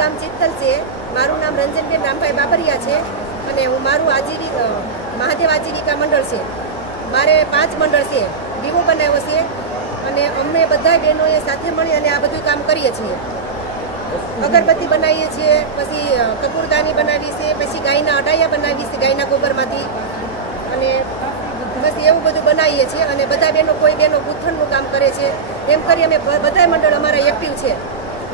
કામરિયા છે. મારું નામ રંજનબેન રામભાઈ બાબરિયા છે અને હું મારું આજીવિક મહાદેવ આજીવિકા મંડળ છે. મારે પાંચ મંડળ છે. દીવો બનાવ્યો છે અને અમે બધા બહેનોએ સાથે મળી અને આ બધું કામ કરીએ છીએ. અગરબત્તી બનાવીએ છીએ, પછી કપૂરદાની બનાવી છે, પછી ગાયના અડાયા બનાવી છે ગાયના ગોબરમાંથી. અને બસ એવું બધું બનાવીએ છીએ અને બધા બહેનો, કોઈ બહેનો ગૂંથણનું કામ કરે છે. એમ કરી અમે બધા મંડળ અમારા એક્ટિવ છે.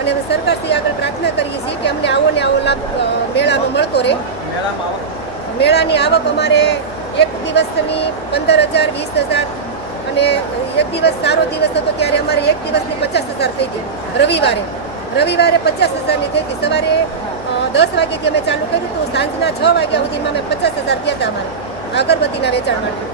અને અમે સરકારથી આગળ પ્રાર્થના કરીએ છીએ કે અમને આવો ને આવો લાભ મેળાનો મળતો રહે. મેળાની આવક અમારે એક દિવસની પંદર હજાર વીસ હજાર અને એક દિવસ સારો દિવસ હતો ત્યારે અમારે એક દિવસની પચાસ હજાર થઈ ગઈ રવિવારે. રવિવારે પચાસ હજારની થઈ હતી સવારે દસ વાગ્યાથી અમે ચાલુ કર્યું હતું. સાંજના છ વાગ્યા સુધીમાં અમે પચાસ હજાર થયા હતા અમારે અગરબત્તીના વેચાણ માટે.